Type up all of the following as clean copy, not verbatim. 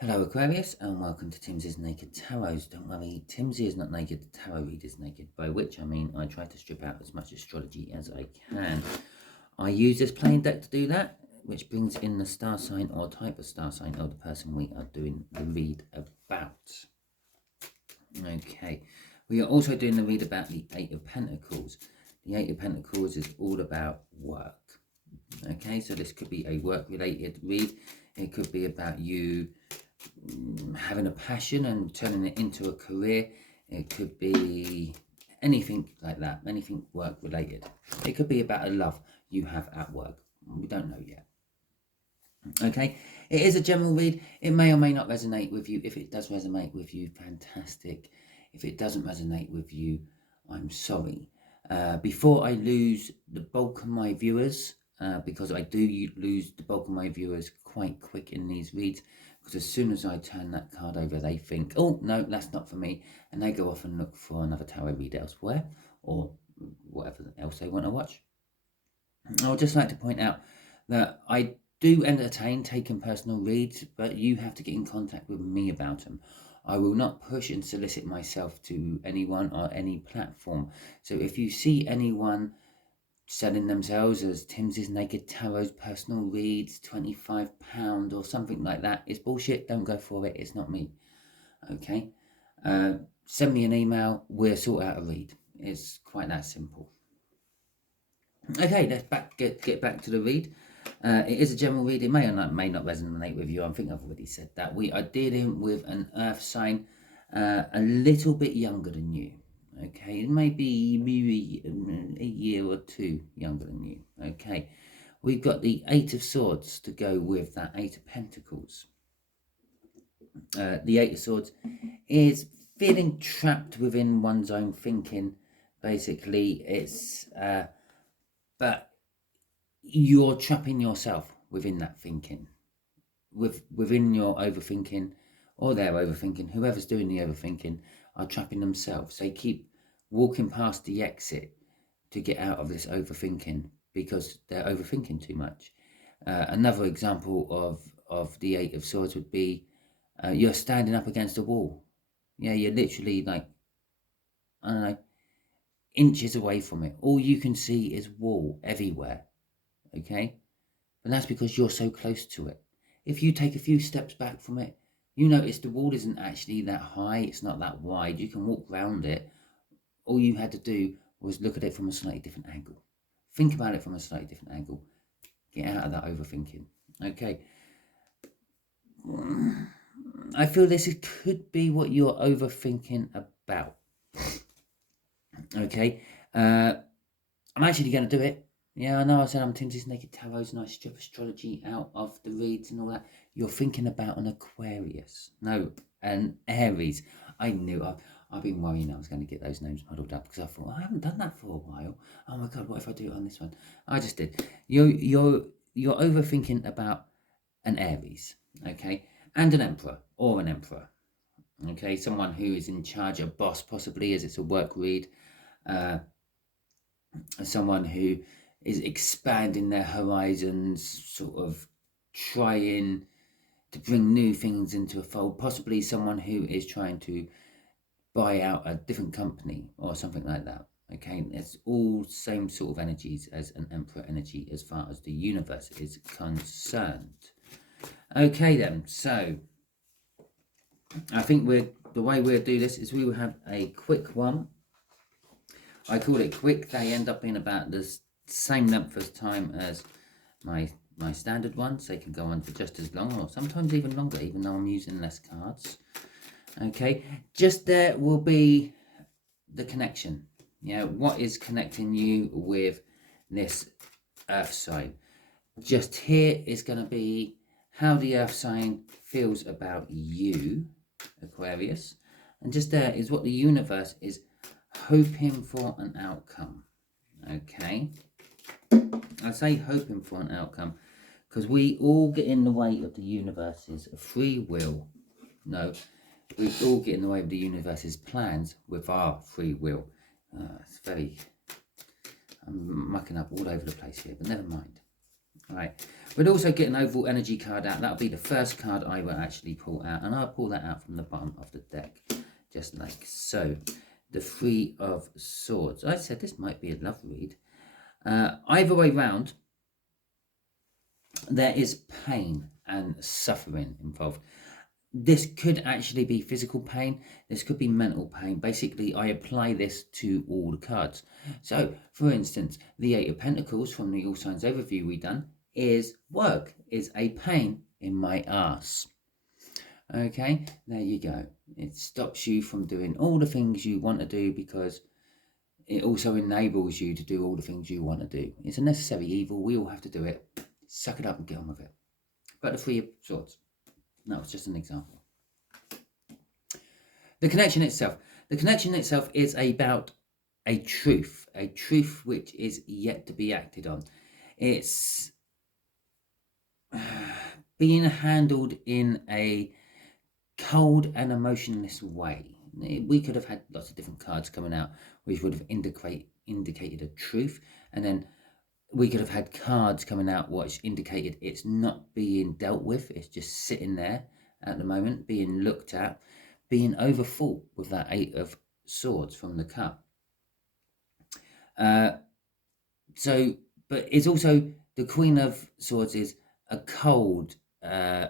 Hello Aquarius and welcome to Timsy's Naked Tarot. Don't worry, Timsy is not naked, the tarot read is naked, by which I mean I try to strip out as much astrology as I can. I use this plain deck to do that, which brings in the star sign or type of star sign of the person we are doing the read about. Okay, we are also doing the read about the Eight of Pentacles. The Eight of Pentacles is all about work. Okay, so this could be a work related read. It could be about you having a passion and turning it into a career. It could be anything like that, anything work related. It could be about a love you have at work. We don't know yet. Okay, it is a general read. It may or may not resonate with you. If it does resonate with you, fantastic. If it doesn't resonate with you, I'm sorry. Before I lose the bulk of my viewers, because I do lose the bulk of my viewers quite quick in these reads, because as soon as I turn that card over, they think, oh, no, that's not for me. And they go off and look for another tarot read elsewhere or whatever else they want to watch. I would just like to point out that I do entertain taking personal reads, but you have to get in contact with me about them. I will not push and solicit myself to anyone or any platform. So if you see anyone selling themselves as Timsy's Naked Tarot's personal reads, £25 or something like that, it's bullshit. Don't go for it. It's not me. Okay. Send me an email. We'll sort out a read. It's quite that simple. Okay, let's get back to the read. It is a general read. It may or may not resonate with you. I think I've already said that. We are dealing with an earth sign a little bit younger than you. Okay, maybe a year or two younger than you. Okay, we've got the Eight of Swords to go with that Eight of Pentacles. The Eight of Swords is feeling trapped within one's own thinking. Basically, it's but you're trapping yourself within that thinking, within your overthinking, or they're overthinking. Whoever's doing the overthinking are trapping themselves. They keep walking past the exit to get out of this overthinking because they're overthinking too much. Another example of the Eight of Swords would be you're standing up against a wall. Yeah, you're literally like, I don't know, inches away from it. All you can see is wall everywhere. Okay, but that's because you're so close to it. If you take a few steps back from it, you notice the wall isn't actually that high. It's not that wide. You can walk around it. All you had to do was look at it from a slightly different angle. Think about it from a slightly different angle. Get out of that overthinking. Okay. I feel this could be what you're overthinking about. Okay. I'm actually going to do it. Yeah, I know I said I'm Timsy's Naked Tarot and I strip astrology out of the reads and all that. You're thinking about an Aquarius. No, an Aries. I knew. I've been worrying I was going to get those names muddled up because I thought, I haven't done that for a while. Oh my God, what if I do it on this one? I just did. You're overthinking about an Aries, okay? And an Emperor or an Emperor, okay? Someone who is in charge, a boss possibly, as it's a work read. Someone who is expanding their horizons, sort of trying to bring new things into a fold, possibly someone who is trying to buy out a different company or something like that. Okay, it's all same sort of energies as an Emperor energy as far as the universe is concerned. Okay then, so I think the way we'll do this is we will have a quick one. I call it quick. They end up being about the same length of time as my standard ones. They can go on for just as long or sometimes even longer, even though I'm using less cards. Okay, just there will be the connection. Yeah, what is connecting you with this earth sign? Just here is going to be how the earth sign feels about you, Aquarius. And just there is what the universe is hoping for an outcome. Okay, I say hoping for an outcome because we all get in the way of the universe's free will. No, we all get in the way of the universe's plans with our free will. I'm mucking up all over the place here, but never mind. Right. We'd also get an overall energy card out. That'll be the first card I will actually pull out. And I'll pull that out from the bottom of the deck. Just like so. The Three of Swords. I said this might be a love read. Either way round, there is pain and suffering involved. This could actually be physical pain. This could be mental pain. Basically, I apply this to all the cards. So, for instance, the Eight of Pentacles from the All Signs overview we done is work, is a pain in my arse. Okay, there you go. It stops you from doing all the things you want to do because it also enables you to do all the things you want to do. It's a necessary evil. We all have to do it. Suck it up and get on with it. But the Three of Swords. That was just an example. The connection itself. The connection itself is about a truth which is yet to be acted on. It's being handled in a cold and emotionless way. We could have had lots of different cards coming out which would have indicated a truth, and then we could have had cards coming out which indicated it's not being dealt with. It's just sitting there at the moment, being looked at, being overthought with that Eight of Swords from the cup. But it's also the Queen of Swords is a cold,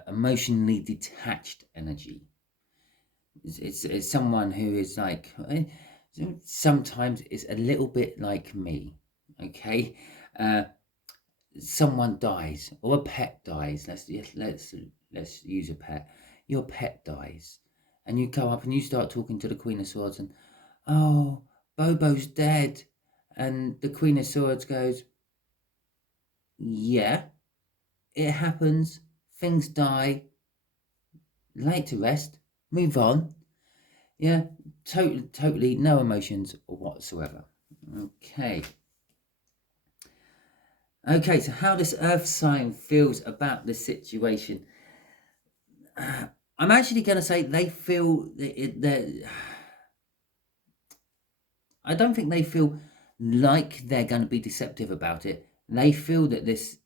emotionally detached energy. It's someone who is like, sometimes it's a little bit like me, okay? Someone dies or a pet dies. Let's use a pet. Your pet dies, and you go up and you start talking to the Queen of Swords, and oh, Bobo's dead, and the Queen of Swords goes, yeah, it happens. Things die. Lay to rest. Move on. Yeah, totally no emotions whatsoever. Okay. Okay, so how this earth sign feels about this situation. I'm actually going to say they feel that I don't think they feel like they're going to be deceptive about it. They feel that this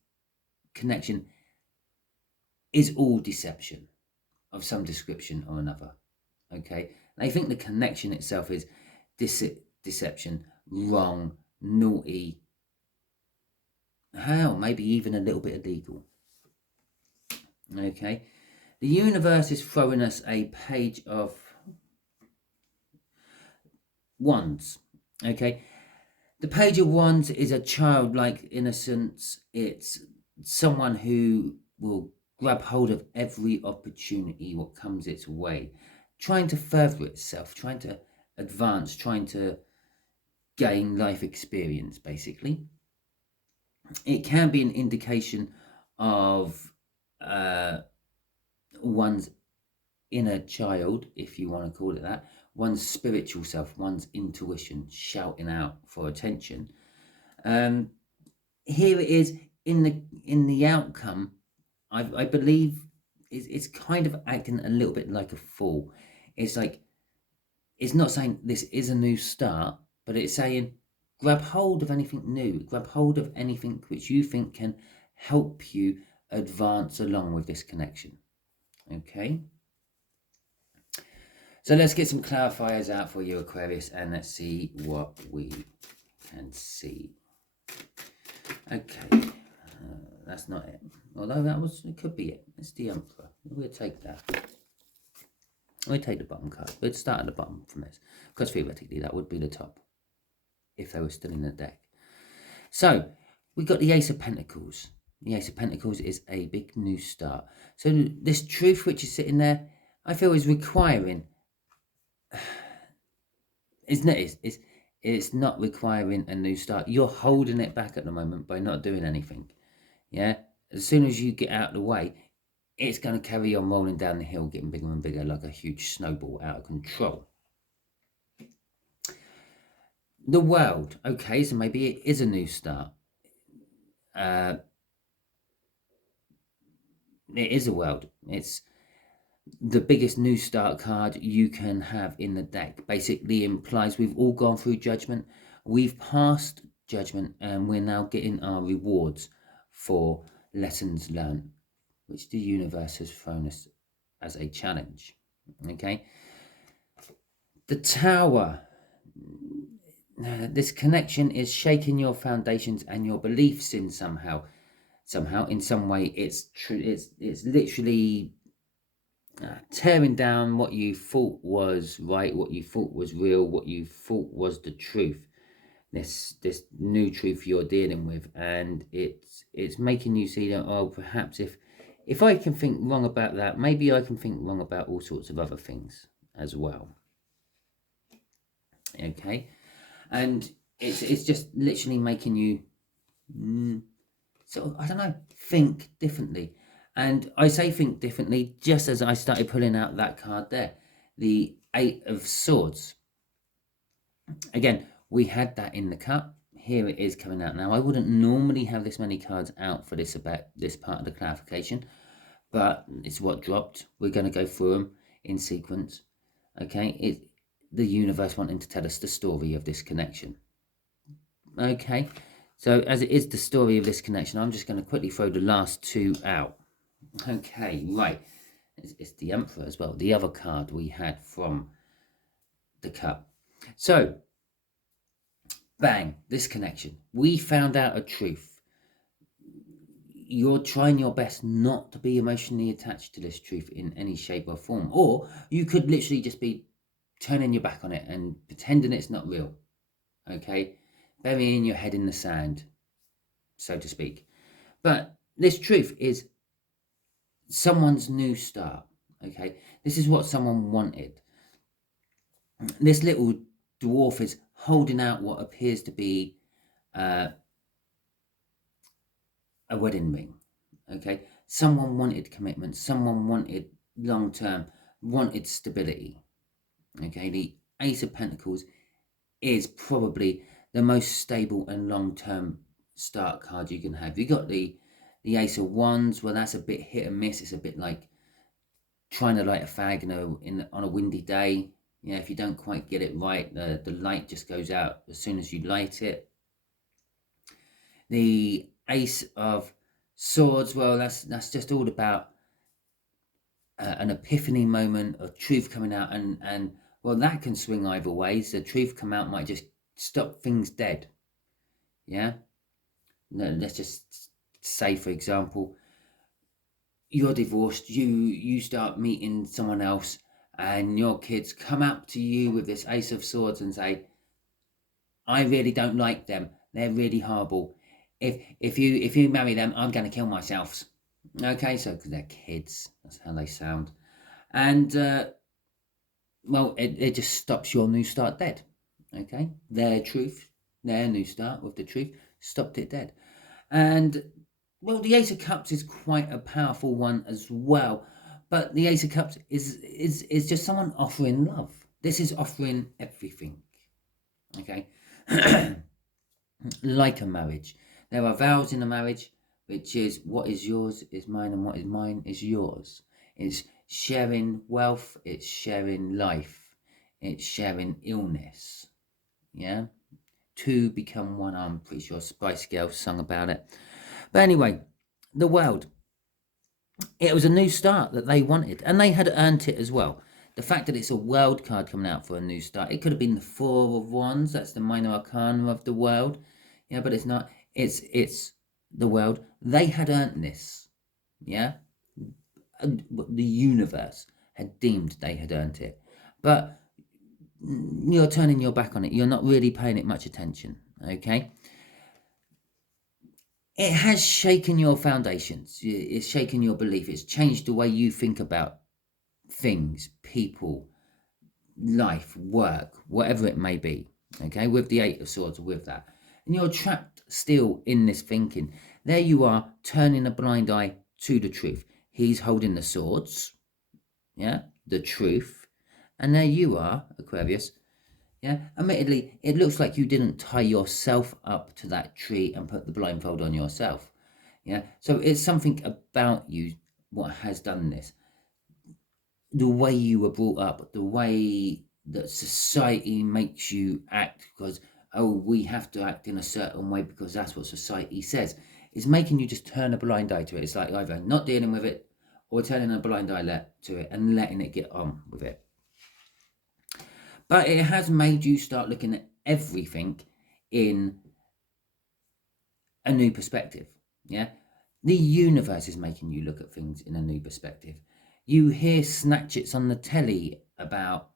connection is all deception of some description or another. Okay, they think the connection itself is deception, wrong, naughty, hell, maybe even a little bit illegal. Okay, the universe is throwing us a page of Wands. Okay, the Page of Wands is a childlike innocence. It's someone who will grab hold of every opportunity what comes its way, trying to further itself, trying to advance, trying to gain life experience, basically. It can be an indication of one's inner child, if you want to call it that, one's spiritual self, one's intuition shouting out for attention. Here it is in the outcome. I believe it's kind of acting a little bit like a fool. It's like, it's not saying this is a new start, but it's saying grab hold of anything new, grab hold of anything which you think can help you advance along with this connection. Okay, so let's get some clarifiers out for you, Aquarius, and let's see what we can see. Okay, that's not it, although it could be it. It's the Emperor. We'll take that. We'll take the bottom card. We'll start at the bottom from this, because theoretically that would be the top if they were still in the deck. So we got the Ace of Pentacles. The Ace of Pentacles is a big new start. So this truth which is sitting there, I feel is requiring. It's not requiring a new start. You're holding it back at the moment by not doing anything. Yeah. As soon as you get out of the way, it's going to carry on rolling down the hill, getting bigger and bigger, like a huge snowball out of control. The World. Okay, so maybe it is a new start. It is a World. It's the biggest new start card you can have in the deck. Basically implies we've all gone through judgment. We've passed judgment, and we're now getting our rewards for lessons learned, which the universe has thrown us as a challenge. Okay, the Tower. This connection is shaking your foundations and your beliefs in somehow, in some way. It's true. It's literally tearing down what you thought was right, what you thought was real, what you thought was the truth. This new truth you're dealing with, and it's making you see that, oh, perhaps if I can think wrong about that, maybe I can think wrong about all sorts of other things as well. Okay, and it's just literally making you sort of, I don't know, think differently. And I say think differently just as I started pulling out that card there, the Eight of Swords. Again, we had that in the cup. Here it is coming out now. I wouldn't normally have this many cards out for this about this part of the clarification, but it's what dropped. We're going to go through them in sequence. Okay, the universe wanting to tell us the story of this connection. Okay, so as it is the story of this connection, I'm just going to quickly throw the last two out. Okay, right. It's the Emperor as well, the other card we had from the cup. So, bang, this connection. We found out a truth. You're trying your best not to be emotionally attached to this truth in any shape or form. Or you could literally just be turning your back on it and pretending it's not real. Okay? Burying your head in the sand, so to speak. But this truth is someone's new start. Okay? This is what someone wanted. This little dwarf is holding out what appears to be a wedding ring. Okay, someone wanted commitment, someone wanted long-term, wanted stability. Okay, the Ace of Pentacles is probably the most stable and long-term start card you can have. You got the Ace of Wands. Well, that's a bit hit and miss. It's a bit like trying to light a fag on a windy day. Yeah, if you don't quite get it right, the light just goes out as soon as you light it. The Ace of Swords, well, that's just all about an epiphany moment of truth coming out, and well, that can swing either way. So truth come out might just stop things dead. Yeah. No, let's just say, for example, you're divorced. You start meeting someone else, and your kids come up to you with this Ace of Swords and say, "I really don't like them. They're really horrible. If you marry them, I'm going to kill myself." Okay, so because they're kids, that's how they sound. And well, it just stops your new start dead. Okay, their new start with the truth stopped it dead. And well, the Ace of Cups is quite a powerful one as well. But the Ace of Cups is just someone offering love. This is offering everything. Okay, like a marriage. There are vows in a marriage, which is what is yours is mine, and what is mine is yours. It's sharing wealth, it's sharing life, it's sharing illness. Yeah? Two become one. I'm pretty sure Spice Girls sung about it. But anyway, the world. It was a new start that they wanted, and they had earned it as well. The fact that it's a world card coming out for a new start, it could have been the Four of Wands. That's the minor arcana of the world. Yeah, but it's not. It's the world. They had earned this. Yeah, the universe had deemed they had earned it, but you're turning your back on it. You're not really paying it much attention. Okay. It has shaken your foundations. It's shaken your belief. It's changed the way you think about things, people, life, work, whatever it may be. Okay, with the Eight of Swords, with that. And you're trapped still in this thinking. There you are, turning a blind eye to the truth. He's holding the swords, yeah, the truth. And there you are, Aquarius. Yeah, admittedly, it looks like you didn't tie yourself up to that tree and put the blindfold on yourself. Yeah, so it's something about you what has done this. The way you were brought up, the way that society makes you act, because, oh, we have to act in a certain way because that's what society says. It's making you just turn a blind eye to it. It's like either not dealing with it or turning a blind eye to it and letting it get on with it. But it has made you start looking at everything in a new perspective. Yeah, the universe is making you look at things in a new perspective. You hear snatches on the telly about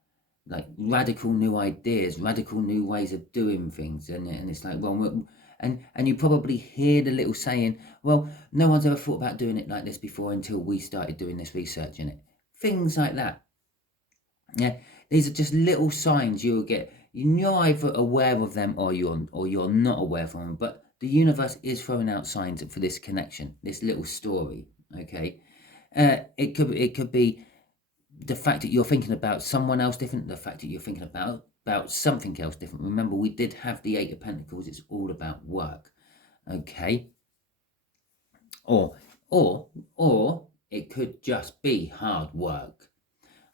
like radical new ideas, radical new ways of doing things, and it's like, well, and you probably hear the little saying, well, no one's ever thought about doing it like this before until we started doing this research in it. Things like that. Yeah, these are just little signs you'll get. You're either aware of them or you're not aware of them. But the universe is throwing out signs for this connection, this little story. Okay, it could be the fact that you're thinking about someone else different, the fact that you're thinking about something else different. Remember, we did have the Eight of Pentacles. It's all about work. Okay, or it could just be hard work.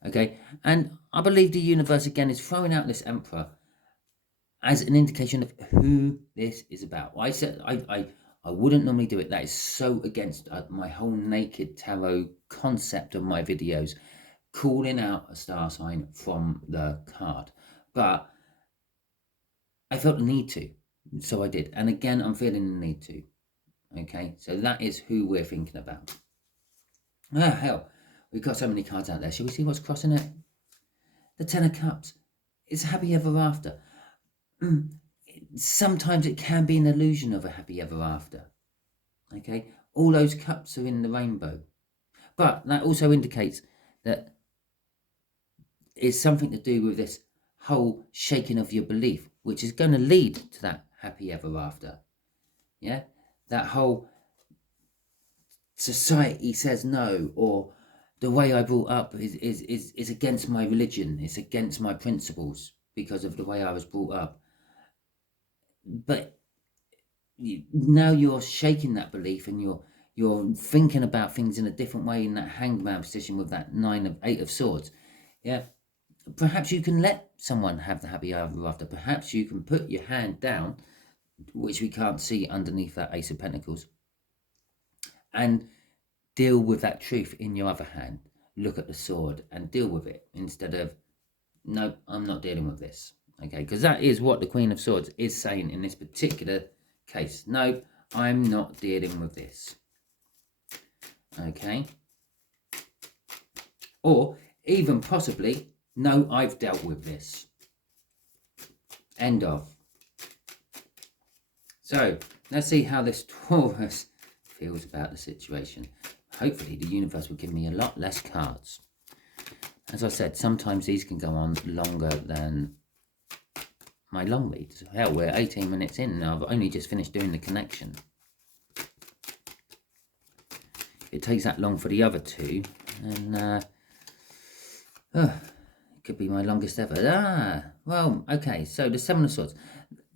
Okay, and I believe the universe again is throwing out this Emperor as an indication of who this is about. I said I wouldn't normally do it. That is so against my whole naked tarot concept of my videos, calling out a star sign from the card. But I felt the need to, so I did. And again, I'm feeling the need to. Okay, so that is who we're thinking about. Ah, hell. We've got so many cards out there. Shall we see what's crossing it? The Ten of Cups. It's happy ever after. Sometimes it can be an illusion of a happy ever after. Okay? All those cups are in the rainbow. But that also indicates that it's something to do with this whole shaking of your belief, which is going to lead to that happy ever after. Yeah? That whole society says no, or the way I brought up is against my religion, it's against my principles because of the way I was brought up. But now you're shaking that belief and you're thinking about things in a different way in that hangman position with that Eight of Swords. Yeah, perhaps you can let someone have the happy ever after. Perhaps you can put your hand down, which we can't see underneath that Ace of Pentacles, and deal with that truth in your other hand. Look at the sword and deal with it instead of, no, I'm not dealing with this. Okay, because that is what the Queen of Swords is saying in this particular case. No, I'm not dealing with this. Okay. Or even possibly, no, I've dealt with this. End of. So, let's see how this Taurus feels about the situation. Hopefully the universe will give me a lot less cards. As I said, sometimes these can go on longer than my long reads. Hell, we're 18 minutes in and I've only just finished doing the connection. It takes that long for the other two, and it could be my longest ever. Well, okay, so the Seven of Swords.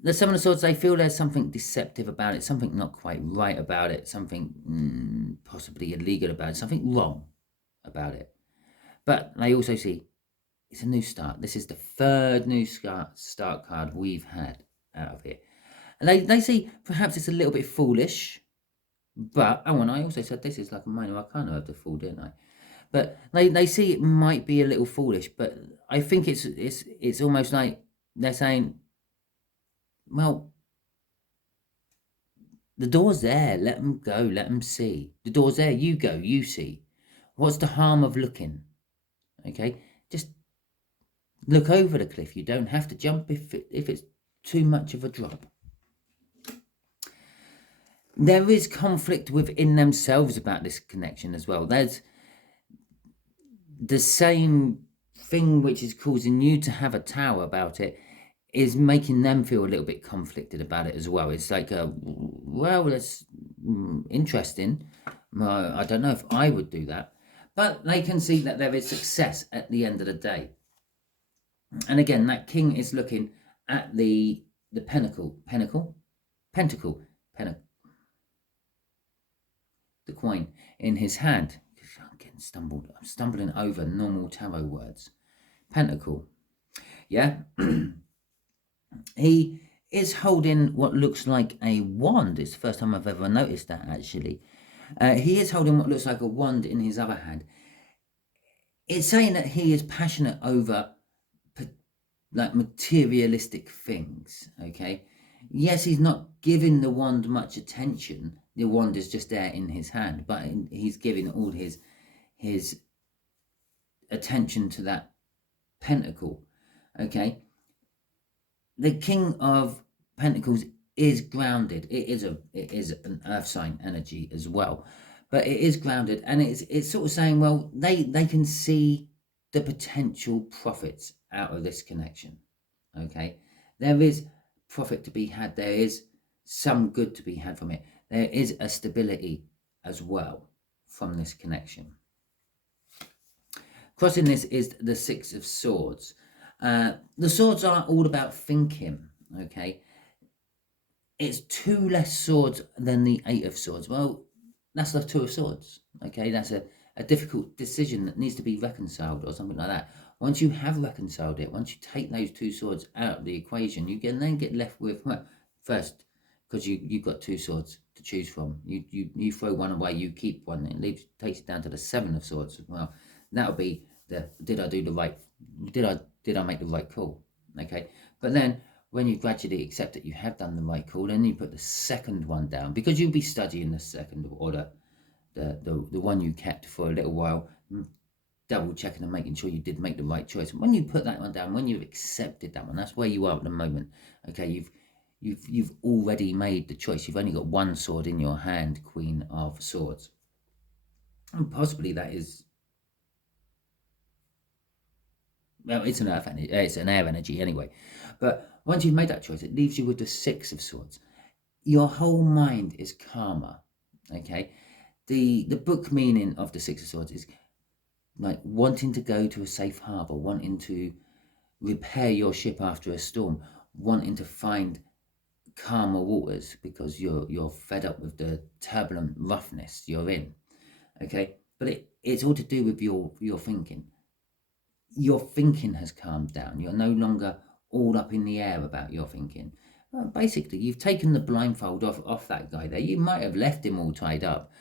The Seven of Swords, they feel there's something deceptive about it, something not quite right about it, something possibly illegal about it, something wrong about it. But they also see it's a new start. This is the third new start card we've had out of here. And they see perhaps it's a little bit foolish, but, oh, and I also said this is like a minor arcana of the Fool, didn't I? But they see it might be a little foolish, but I think it's almost like they're saying, well, the door's there, let them go, let them see. The door's there, you go, you see. What's the harm of looking? Okay, just look over the cliff. You don't have to jump if it's too much of a drop. There is conflict within themselves about this connection as well. There's the same thing which is causing you to have a tower about it is making them feel a little bit conflicted about it as well. It's like, well, that's interesting. I don't know if I would do that. But they can see that there is success at the end of the day. And again, that king is looking at the pentacle, the coin in his hand. I'm getting stumbled. I'm stumbling over normal tarot words. Pentacle. Yeah. He is holding what looks like a wand. It's the first time I've ever noticed that, actually. He is holding what looks like a wand in his other hand. It's saying that he is passionate over like materialistic things, okay? Yes, he's not giving the wand much attention. The wand is just there in his hand, but he's giving all his attention to that pentacle, okay? The King of Pentacles is grounded. It is an earth sign energy as well, but it is grounded, and it's sort of saying, well, they can see the potential profits out of this connection. Okay, there is profit to be had. There is some good to be had from it. There is a stability as well from this connection. Crossing this is the Six of Swords. The swords are all about thinking. Okay, it's two less swords than the Eight of Swords. Well, that's the Two of Swords. Okay, that's a difficult decision that needs to be reconciled or something like that. Once you have reconciled it, once you take those two swords out of the equation, you can then get left with, well, first, because you've got two swords to choose from. You throw one away, you keep one, and it takes it down to the Seven of Swords. Well, that'll be the, did I make the right call? Okay, but then when you gradually accept that you have done the right call, then you put the second one down, because you'll be studying the second order, the one you kept for a little while, double checking and making sure you did make the right choice. And when you put that one down, when you've accepted that one, that's where you are at the moment. Okay, you've already made the choice. You've only got one sword in your hand, Queen of Swords, and possibly that is, well, it's an earth energy, it's an air energy anyway. But once you've made that choice, it leaves you with the Six of Swords. Your whole mind is karma. Okay, the book meaning of the Six of Swords is like wanting to go to a safe harbor, wanting to repair your ship after a storm, wanting to find calmer waters because you're fed up with the turbulent roughness you're in. Okay, but it's all to do with your thinking. Your thinking has calmed down. You're no longer all up in the air about your thinking. Well, basically, you've taken the blindfold off that guy there. You might have left him all tied up,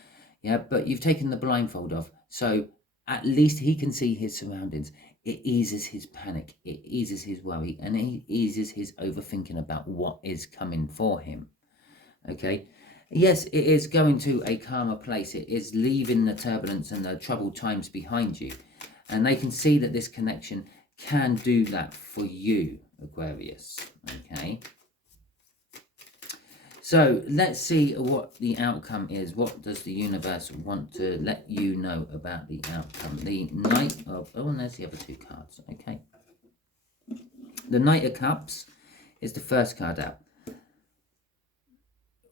yeah, but you've taken the blindfold off, so at least he can see his surroundings. It eases his panic, it eases his worry, and it eases his overthinking about what is coming for him. Okay, yes, it is going to a calmer place. It is leaving the turbulence and the troubled times behind you, and they can see that this connection can do that for you, Aquarius. Okay, so let's see what the outcome is. What does the universe want to let you know about the outcome? The Knight of... Oh, and there's the other two cards. Okay. The Knight of Cups is the first card out.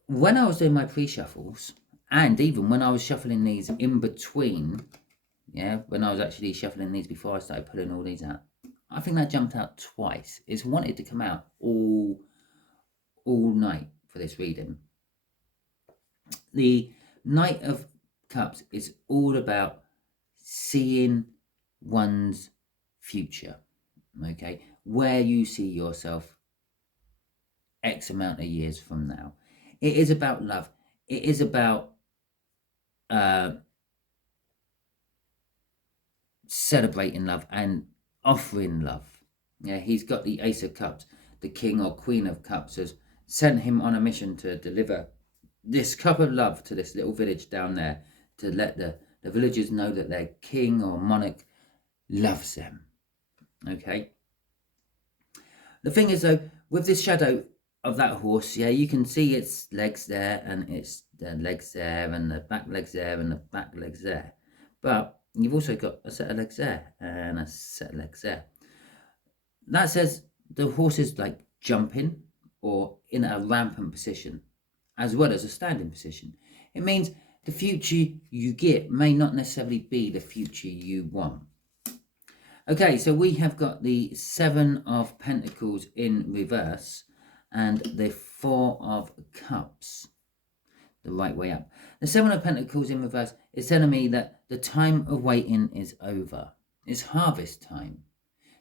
When I was doing my pre-shuffles, and even when I was shuffling these in between, yeah, when I was actually shuffling these before I started pulling all these out, I think that jumped out twice. It's wanted to come out all night for this reading. The Knight of Cups is all about seeing one's future, okay, where you see yourself X amount of years from now. It is about love. It is about celebrating love and offering love. Yeah, he's got the Ace of Cups. The King or Queen of Cups has sent him on a mission to deliver this cup of love to this little village down there, to let the villagers know that their king or monarch loves them. Okay. The thing is, though, with this shadow of that horse, yeah, you can see its legs there, and it's the legs there, and the back legs there, and the back legs there. But you've also got a set of legs there, and a set of legs there. That says the horse is like jumping or in a rampant position, as well as a standing position. It means the future you get may not necessarily be the future you want. Okay, so we have got the Seven of Pentacles in reverse and the Four of Cups the right way up. The Seven of Pentacles in reverse is telling me that the time of waiting is over. It's harvest time.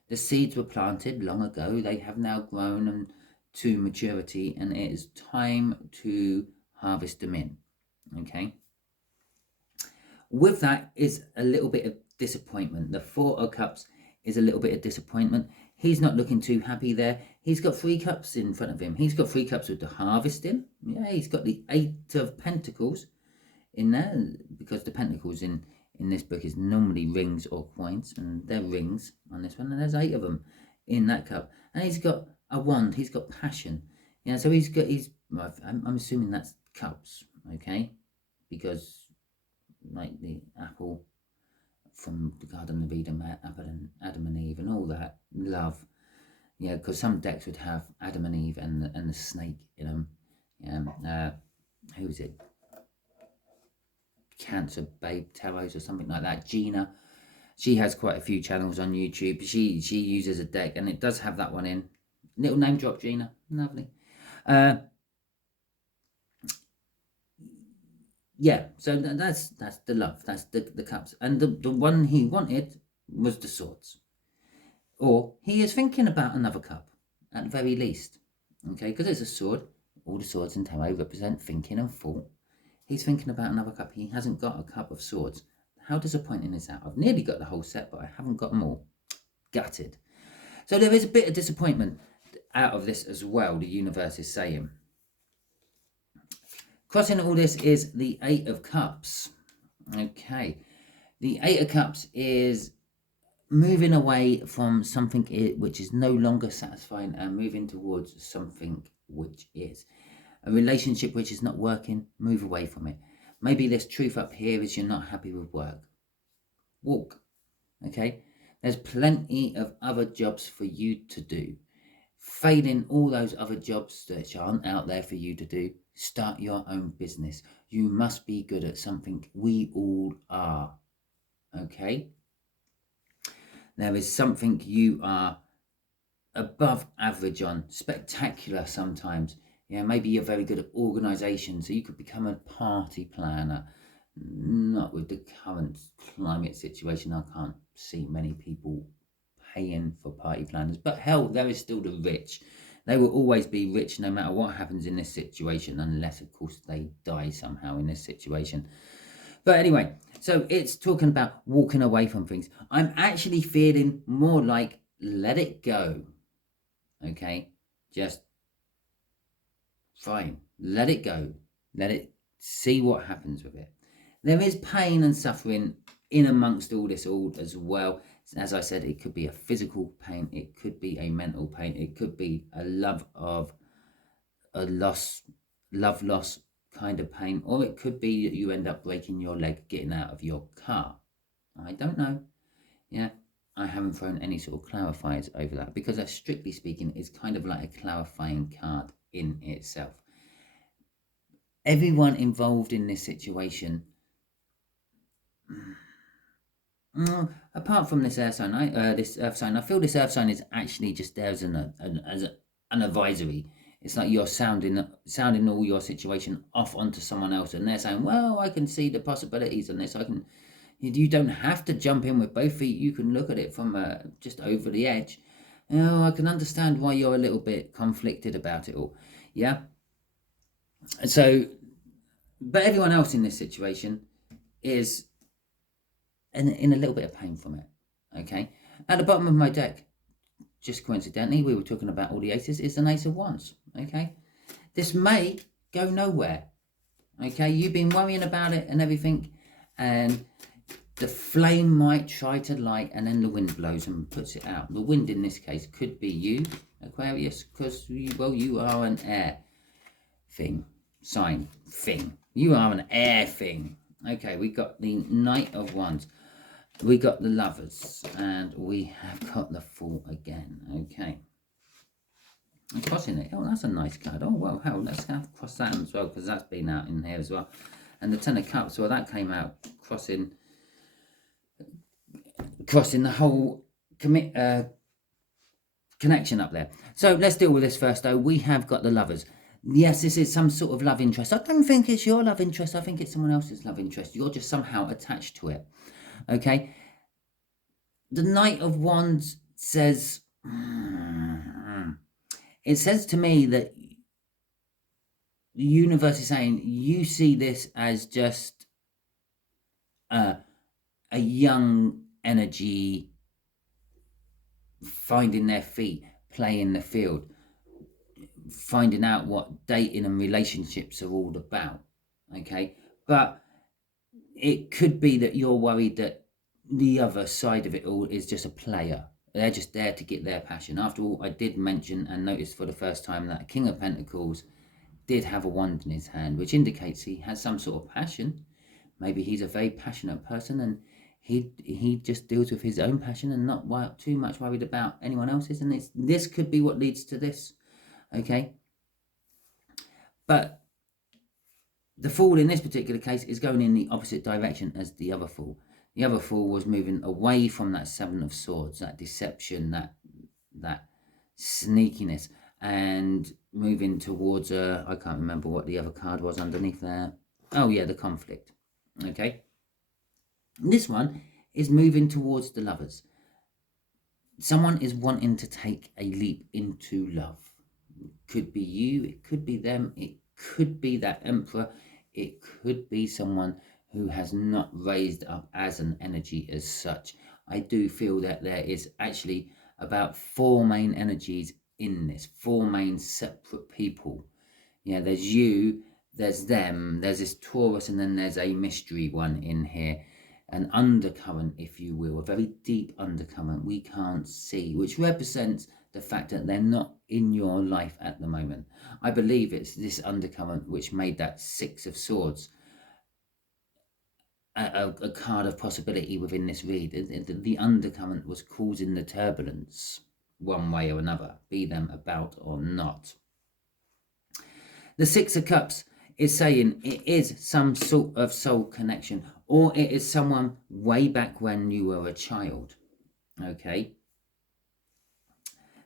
The seeds were planted long ago. They have now grown and to maturity, and it is time to harvest them in. Okay. With that is a little bit of disappointment. The Four of Cups is a little bit of disappointment. He's not looking too happy there. He's got 3 cups in front of him. He's got 3 cups with the harvesting. Yeah, he's got the 8 of Pentacles in there, because the Pentacles in this book is normally rings or coins, and they're rings on this one, and there's 8 of them in that cup. And he's got a wand. He's got passion. Yeah, so I'm assuming that's cups, okay, because like the apple from the Garden of Eden, Adam and Eve, and all that love. Yeah, because some decks would have Adam and Eve and the snake in them. Yeah, who is it? Cancer Babe Tarots or something like that. Gina, she has quite a few channels on YouTube. She uses a deck, and it does have that one in. Little name drop, Gina. Lovely. Yeah, so that's the love. That's the cups. And the one he wanted was the swords. Or he is thinking about another cup, at the very least. Okay, because it's a sword. All the swords in tarot represent thinking and thought. He's thinking about another cup. He hasn't got a cup of swords. How disappointing is that? I've nearly got the whole set, but I haven't got them all. Gutted. So there is a bit of disappointment out of this as well, the universe is saying. Crossing all this is the 8 of Cups. Okay. The 8 of Cups is moving away from something which is no longer satisfying and moving towards something which is. A relationship which is not working, move away from it. Maybe this truth up here is you're not happy with work. Walk. Okay? There's plenty of other jobs for you to do. Failing all those other jobs that aren't out there for you to do, start your own business. You must be good at something. We all are. Okay? There is something you are above average on, spectacular sometimes. Yeah, maybe you're very good at organisation, so you could become a party planner. Not with the current climate situation. I can't see many people paying for party planners, but hell, there is still the rich. They will always be rich no matter what happens in this situation, unless of course they die somehow in this situation. But anyway, so it's talking about walking away from things. I'm actually feeling more like let it go. Okay, just fine, let it go, let it see what happens with it. There is pain and suffering in amongst all this all as well. As I said, it could be a physical pain, it could be a mental pain, it could be a love loss kind of pain, or it could be that you end up breaking your leg getting out of your car. I don't know. Yeah, I haven't thrown any sort of clarifiers over that, because that, strictly speaking, is kind of like a clarifying card in itself. Everyone involved in this situation, apart from this air sign, this earth sign, I feel this earth sign is actually just there as an advisory. It's like you're sounding all your situation off onto someone else, and they're saying, well, I can see the possibilities on this. You don't have to jump in with both feet. You can look at it from just over the edge. I can understand why you're a little bit conflicted about it all. Yeah. So, but everyone else in this situation is in a little bit of pain from it. Okay. At the bottom of my deck, just coincidentally, we were talking about all the aces, is an Ace of Wands. Okay. This may go nowhere. Okay. You've been worrying about it and everything, and the flame might try to light, and then the wind blows and puts it out. The wind in this case could be you, Aquarius, because, well, you are an air sign. You are an air thing. Okay, we got the Knight of Wands. We got the Lovers, and we have got the Fool again. Okay. I'm crossing it. Oh, that's a nice card. Oh, well, hell, let's have cross that as well, because that's been out in here as well. And the Ten of Cups, well, that came out crossing the whole connection up there. So let's deal with this first, though. We have got the Lovers. Yes, this is some sort of love interest. I don't think it's your love interest. I think it's someone else's love interest. You're just somehow attached to it. Okay. The Knight of Wands says it says to me that the universe is saying you see this as just a young energy finding their feet, playing the field, finding out what dating and relationships are all about. Okay, but it could be that you're worried that the other side of it all is just a player. They're just there to get their passion. After all, I did mention and notice for the first time that King of Pentacles did have a wand in his hand, which indicates he has some sort of passion. Maybe he's a very passionate person and he just deals with his own passion and not too much worried about anyone else's. And this could be what leads to this. Okay, but the Fool in this particular case is going in the opposite direction as the other Fool. The other Fool was moving away from that Seven of Swords, that deception, that sneakiness, and moving towards I can't remember what the other card was underneath there. Oh yeah, the conflict. Okay, this one is moving towards the Lovers. Someone is wanting to take a leap into love. It could be you, it could be them, it could be that Emperor, it could be someone who has not raised up as an energy as such. I do feel that there is actually about 4 main energies in this, 4 main separate people. Yeah, there's you, there's them, there's this Taurus, and then there's a mystery one in here. An undercurrent, if you will, a very deep undercurrent we can't see, which represents the fact that they're not in your life at the moment. I believe it's this undercurrent which made that Six of Swords a card of possibility within this read. The undercurrent was causing the turbulence one way or another, be them about or not. The Six of Cups is saying it is some sort of soul connection, or it is someone way back when you were a child. Okay.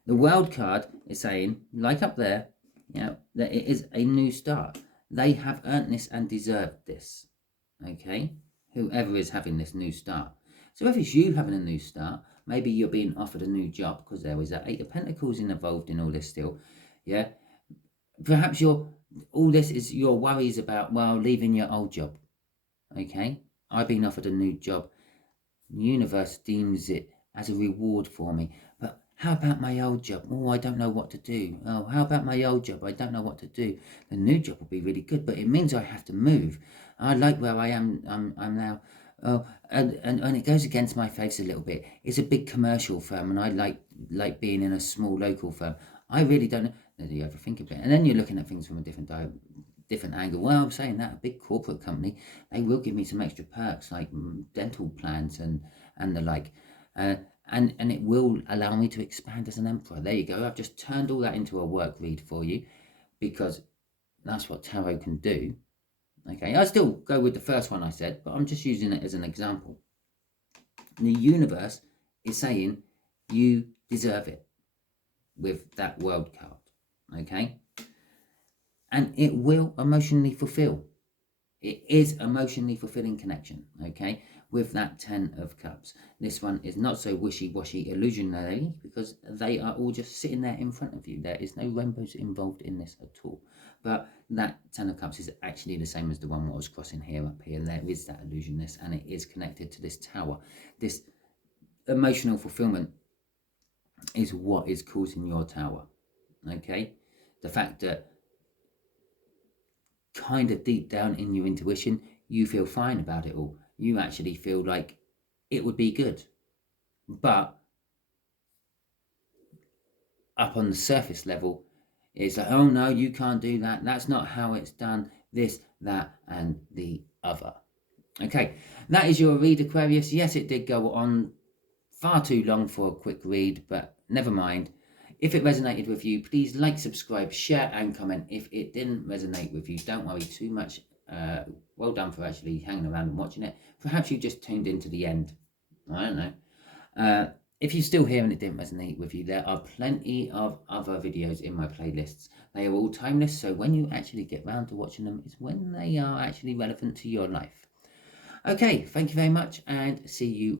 The World card is saying, like up there, that it is a new start. They have earned this and deserved this. Okay. Whoever is having this new start. So if it's you having a new start, maybe you're being offered a new job, because there was that Eight of Pentacles involved in all this still. Yeah. Perhaps all this is your worries about, well, leaving your old job. Okay, I've been offered a new job. The universe deems it as a reward for me. But how about my old job? Oh, I don't know what to do. Oh, how about my old job? I don't know what to do. The new job will be really good, but it means I have to move. I like where I am. I'm now. Oh, and it goes against my face a little bit. It's a big commercial firm, and I like being in a small local firm. I really don't know. You ever think of it? And then you're looking at things from a different angle. Well, I'm saying that a big corporate company, they will give me some extra perks like dental plans and the like, and it will allow me to expand as an emperor. There you go. I've just turned all that into a work read for you, because that's what tarot can do. Okay, I still go with the first one I said, but I'm just using it as an example. The universe is saying you deserve it with that World card. Okay, and it will emotionally fulfill. It is emotionally fulfilling connection. Okay, with that 10 of Cups. This one is not so wishy-washy illusionary, because they are all just sitting there in front of you. There is no rainbows involved in this at all. But that 10 of Cups is actually the same as the one that was crossing here up here. There is that illusionness, and it is connected to this Tower. This emotional fulfillment is what is causing your Tower. Okay, the fact that kind of deep down in your intuition, you feel fine about it all. You actually feel like it would be good. But up on the surface level, it's like, oh no, you can't do that. That's not how it's done. This, that, and the other. Okay, that is your read, Aquarius. Yes, it did go on far too long for a quick read, but never mind. If it resonated with you, please like, subscribe, share, and comment. If it didn't resonate with you, don't worry too much. Well done for actually hanging around and watching it. Perhaps you just tuned into the end. I don't know. If you're still here and it didn't resonate with you, there are plenty of other videos in my playlists. They are all timeless, so when you actually get round to watching them is when they are actually relevant to your life. Okay, thank you very much, and see you